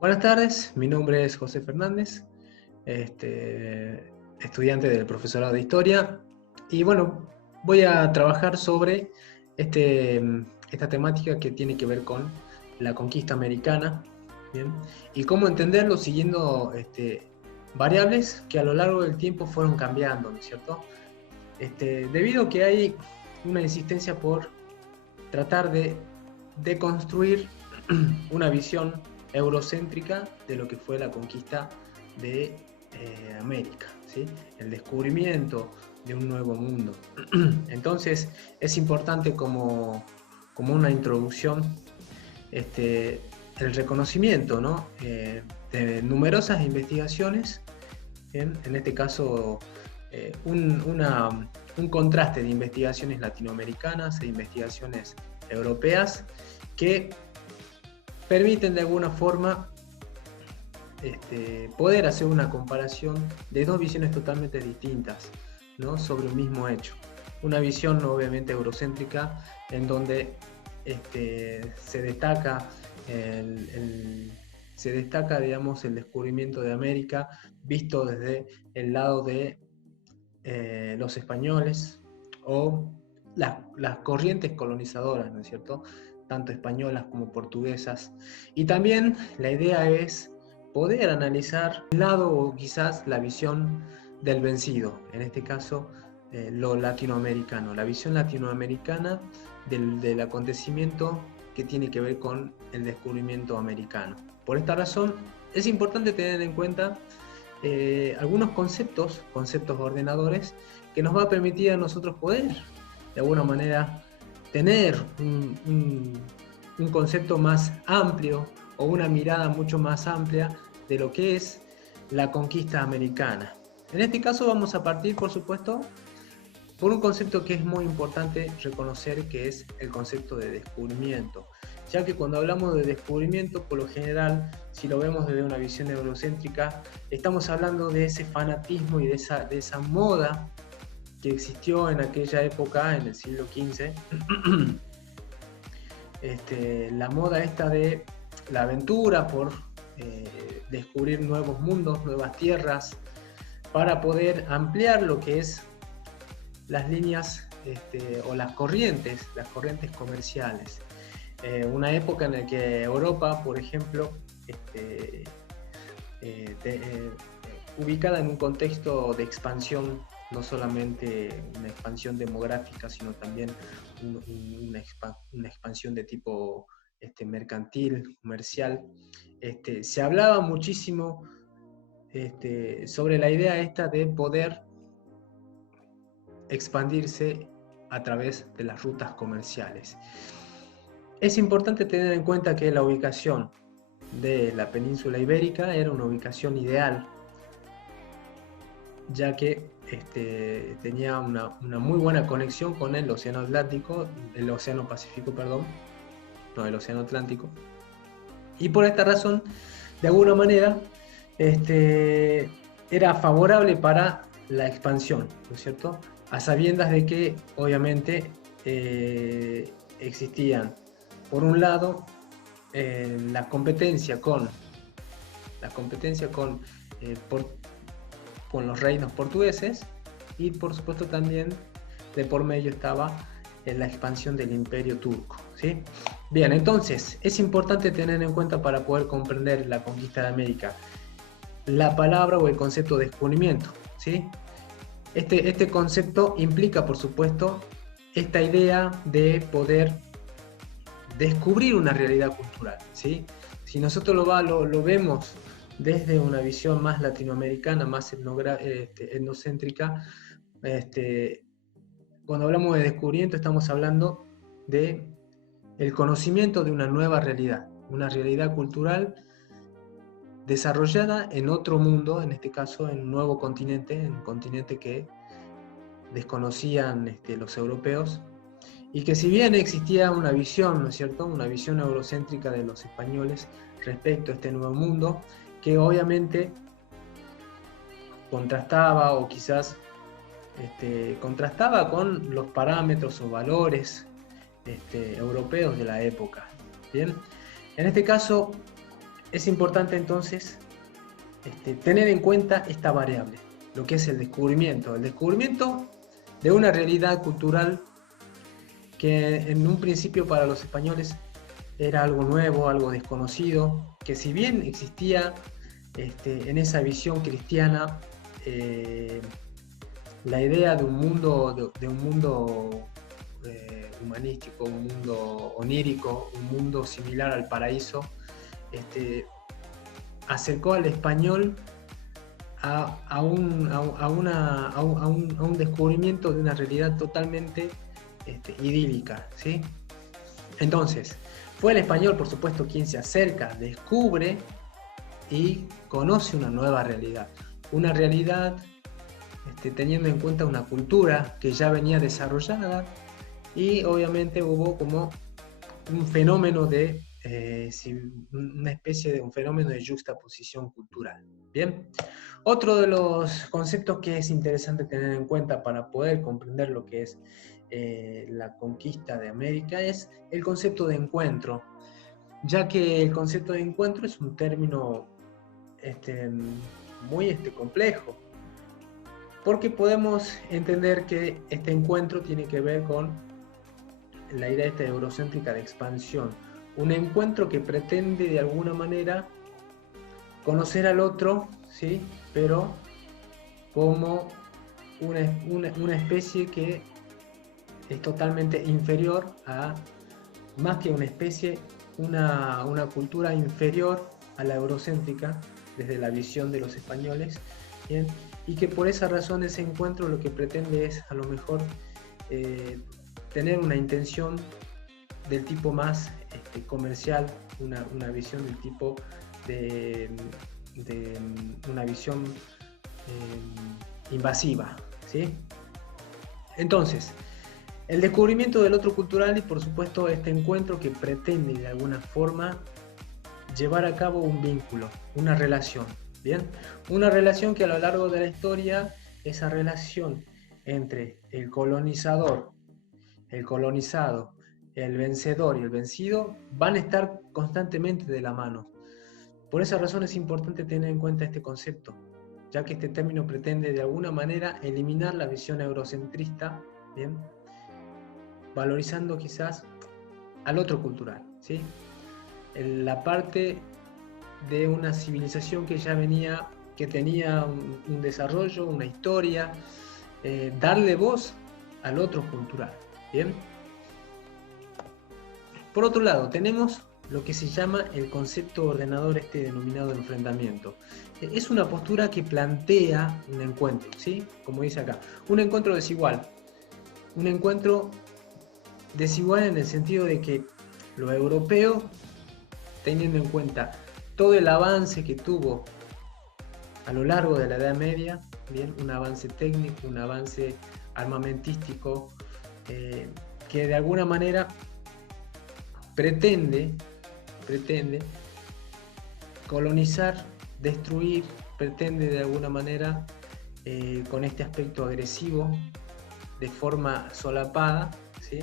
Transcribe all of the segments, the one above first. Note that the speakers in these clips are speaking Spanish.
Buenas tardes, mi nombre es José Fernández, estudiante del profesorado de Historia, y bueno, voy a trabajar sobre esta temática que tiene que ver con la conquista americana, ¿bien? Y cómo entenderlo siguiendo variables que a lo largo del tiempo fueron cambiando, ¿no es cierto? Debido a que hay una insistencia por tratar de construir una visión eurocéntrica de lo que fue la conquista de América, ¿sí? El descubrimiento de un nuevo mundo. Entonces es importante como una introducción el reconocimiento, ¿no? De numerosas investigaciones, ¿bien? En este caso un contraste de investigaciones latinoamericanas e investigaciones europeas que permiten de alguna forma poder hacer una comparación de dos visiones totalmente distintas, ¿no? Sobre un mismo hecho. Una visión obviamente eurocéntrica en donde se destaca digamos, el descubrimiento de América visto desde el lado de los españoles o las corrientes colonizadoras, ¿no es cierto? Tanto españolas como portuguesas. Y también la idea es poder analizar el lado o quizás la visión del vencido, en este caso lo latinoamericano, la visión latinoamericana del acontecimiento que tiene que ver con el descubrimiento americano. Por esta razón es importante tener en cuenta algunos conceptos ordenadores que nos va a permitir a nosotros poder de alguna manera tener un concepto más amplio o una mirada mucho más amplia de lo que es la conquista americana. En este caso vamos a partir, por supuesto, por un concepto que es muy importante reconocer, que es el concepto de descubrimiento, ya que cuando hablamos de descubrimiento, por lo general, si lo vemos desde una visión eurocéntrica, estamos hablando de ese fanatismo y de esa moda que existió en aquella época, en el siglo XV, la moda esta de la aventura por descubrir nuevos mundos, nuevas tierras, para poder ampliar lo que es las líneas o las corrientes comerciales. Una época en la que Europa, por ejemplo, ubicada en un contexto de expansión, no solamente una expansión demográfica, sino también una expansión de tipo mercantil, comercial. Se hablaba muchísimo sobre la idea esta de poder expandirse a través de las rutas comerciales. Es importante tener en cuenta que la ubicación de la península ibérica era una ubicación ideal, ya que tenía una muy buena conexión con el océano Atlántico, el océano Pacífico, perdón, no, el océano Atlántico. Y por esta razón, de alguna manera, era favorable para la expansión, ¿no es cierto? A sabiendas de que, obviamente, existían, por un lado, la competencia con los reinos portugueses, y por supuesto también de por medio estaba la expansión del imperio turco, ¿sí? Bien, entonces es importante tener en cuenta, para poder comprender la conquista de América, la palabra o el concepto de descubrimiento, ¿sí? Este concepto implica, por supuesto, esta idea de poder descubrir una realidad cultural, ¿sí? Si nosotros lo vemos desde una visión más latinoamericana, más etnocéntrica, cuando hablamos de descubrimiento estamos hablando de el conocimiento de una nueva realidad, una realidad cultural desarrollada en otro mundo, en este caso en un nuevo continente, en un continente que desconocían los europeos, y que si bien existía una visión, ¿no es cierto?, una visión eurocéntrica de los españoles respecto a este nuevo mundo, que obviamente contrastaba o quizás contrastaba con los parámetros o valores europeos de la época. Bien, en este caso es importante entonces tener en cuenta esta variable, lo que es el descubrimiento de una realidad cultural que en un principio para los españoles era algo nuevo, algo desconocido, que si bien existía en esa visión cristiana la idea de un mundo, humanístico, un mundo onírico, un mundo similar al paraíso, acercó al español a un descubrimiento de una realidad totalmente idílica, ¿sí? Entonces, fue el español, por supuesto, quien se acerca, descubre y conoce una nueva realidad. Una realidad teniendo en cuenta una cultura que ya venía desarrollada, y obviamente hubo como un fenómeno de, una especie de un fenómeno de juxtaposición cultural. Bien, otro de los conceptos que es interesante tener en cuenta para poder comprender lo que es la conquista de América es el concepto de encuentro, ya que el concepto de encuentro es un término muy complejo, porque podemos entender que este encuentro tiene que ver con la idea eurocéntrica de expansión, un encuentro que pretende de alguna manera conocer al otro, ¿sí? Pero como una especie que es totalmente inferior a, más que una especie, una cultura inferior a la eurocéntrica desde la visión de los españoles, ¿bien? Y que por esa razón ese encuentro lo que pretende es a lo mejor tener una intención del tipo más comercial, una visión del tipo de una visión invasiva, ¿sí? Entonces, el descubrimiento del otro cultural y por supuesto este encuentro que pretende de alguna forma llevar a cabo un vínculo, una relación, ¿bien? Una relación que a lo largo de la historia, esa relación entre el colonizador, el colonizado, el vencedor y el vencido van a estar constantemente de la mano. Por esa razón es importante tener en cuenta este concepto, ya que este término pretende de alguna manera eliminar la visión eurocentrista, ¿bien? Valorizando quizás al otro cultural, ¿sí? En la parte de una civilización que ya venía, que tenía un desarrollo, una historia, darle voz al otro cultural, ¿bien? Por otro lado, tenemos lo que se llama el concepto ordenador denominado enfrentamiento. Es una postura que plantea un encuentro, ¿sí? Como dice acá, un encuentro desigual. Un encuentro desigual en el sentido de que lo europeo, teniendo en cuenta todo el avance que tuvo a lo largo de la Edad Media, ¿bien? Un avance técnico, un avance armamentístico, que de alguna manera pretende colonizar, destruir, pretende de alguna manera con este aspecto agresivo, de forma solapada, ¿sí?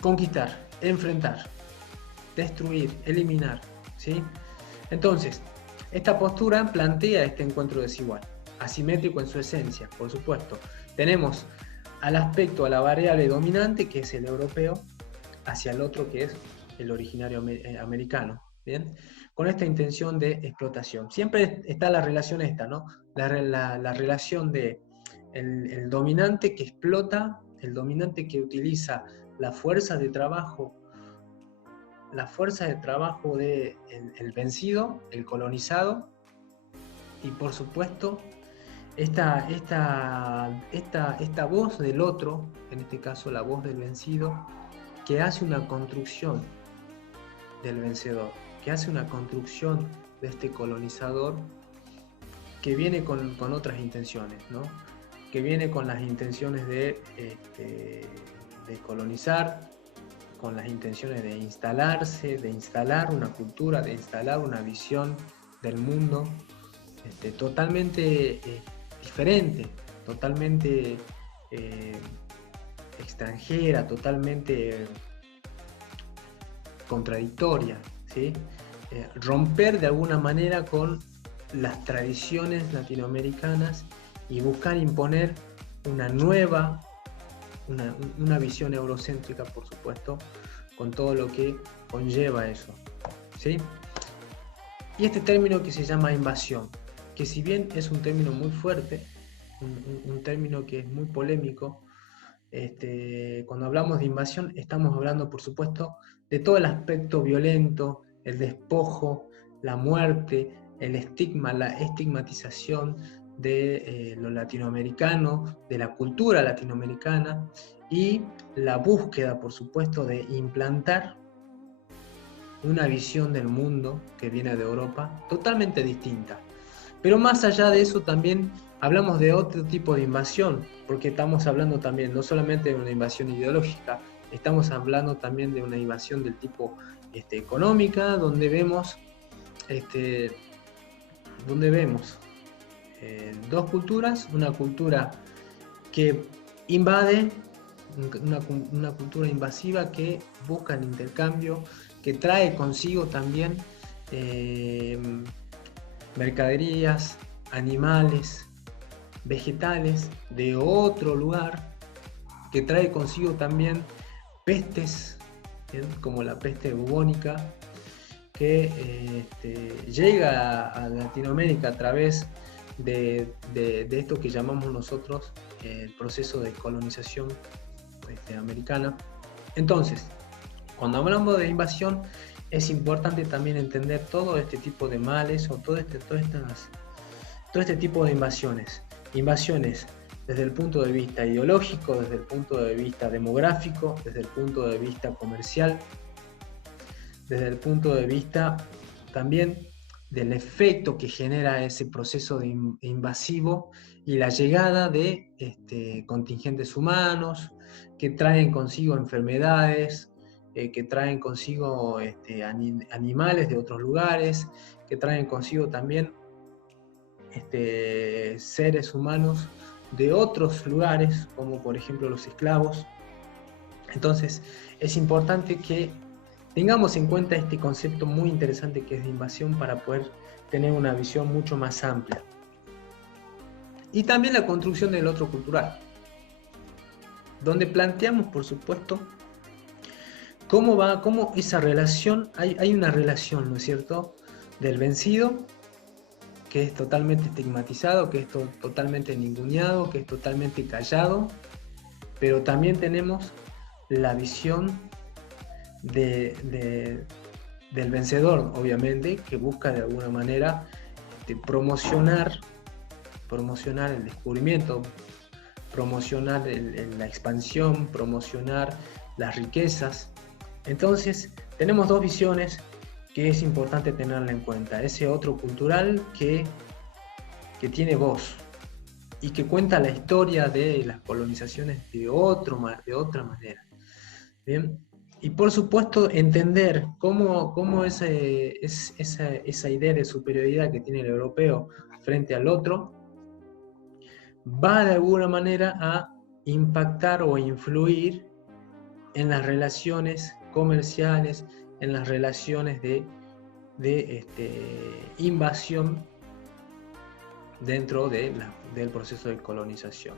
Conquistar, enfrentar, destruir, eliminar, ¿sí? Entonces, esta postura plantea este encuentro desigual, asimétrico en su esencia, por supuesto. Tenemos al aspecto, a la variable dominante, que es el europeo, hacia el otro, que es el originario americano, ¿bien? Con esta intención de explotación. Siempre está la relación esta, ¿no? La relación de el dominante que explota, el dominante que utiliza la fuerza de trabajo de el vencido, el colonizado, y por supuesto esta voz del otro, en este caso la voz del vencido, que hace una construcción del vencedor, que hace una construcción de este colonizador que viene con otras intenciones, ¿no? Que viene con las intenciones de colonizar, con las intenciones de instalarse, de instalar una cultura, de instalar una visión del mundo totalmente diferente, totalmente extranjera, totalmente contradictoria, ¿sí? Romper de alguna manera con las tradiciones latinoamericanas y buscar imponer una nueva, una visión eurocéntrica, por supuesto, con todo lo que conlleva eso, ¿sí? Y este término que se llama invasión, que si bien es un término muy fuerte, un término que es muy polémico, cuando hablamos de invasión estamos hablando, por supuesto, de todo el aspecto violento, el despojo, la muerte, el estigma, la estigmatización de lo latinoamericano, de la cultura latinoamericana, y la búsqueda, por supuesto, de implantar una visión del mundo que viene de Europa totalmente distinta. Pero más allá de eso también hablamos de otro tipo de invasión, porque estamos hablando también no solamente de una invasión ideológica, estamos hablando también de una invasión del tipo económica, donde vemos, dos culturas, una cultura que invade, una cultura invasiva que busca el intercambio, que trae consigo también mercaderías, animales, vegetales de otro lugar, que trae consigo también pestes, ¿bien? Como la peste bubónica, que llega a Latinoamérica a través de esto que llamamos nosotros el proceso de colonización americana. Entonces, cuando hablamos de invasión, es importante también entender todo este tipo de males o todo este tipo de invasiones. Invasiones desde el punto de vista ideológico, desde el punto de vista demográfico, desde el punto de vista comercial, desde el punto de vista también del efecto que genera ese proceso de invasivo y la llegada de contingentes humanos que traen consigo enfermedades, que traen consigo animales de otros lugares, que traen consigo también seres humanos de otros lugares, como por ejemplo los esclavos. Entonces es importante que tengamos en cuenta este concepto muy interesante que es de invasión para poder tener una visión mucho más amplia. Y también la construcción del otro cultural, donde planteamos, por supuesto, cómo esa relación, hay una relación, ¿no es cierto?, del vencido, que es totalmente estigmatizado, que es totalmente ninguneado, que es totalmente callado, pero también tenemos la visión del vencedor, obviamente, que busca de alguna manera promocionar el descubrimiento, promocionar la expansión, promocionar las riquezas. Entonces, tenemos dos visiones que es importante tenerla en cuenta. Ese otro cultural que tiene voz y que cuenta la historia de las colonizaciones de otra manera. ¿Bien? Y por supuesto entender cómo esa idea de superioridad que tiene el europeo frente al otro va de alguna manera a impactar o influir en las relaciones comerciales, en las relaciones de invasión dentro del proceso de colonización.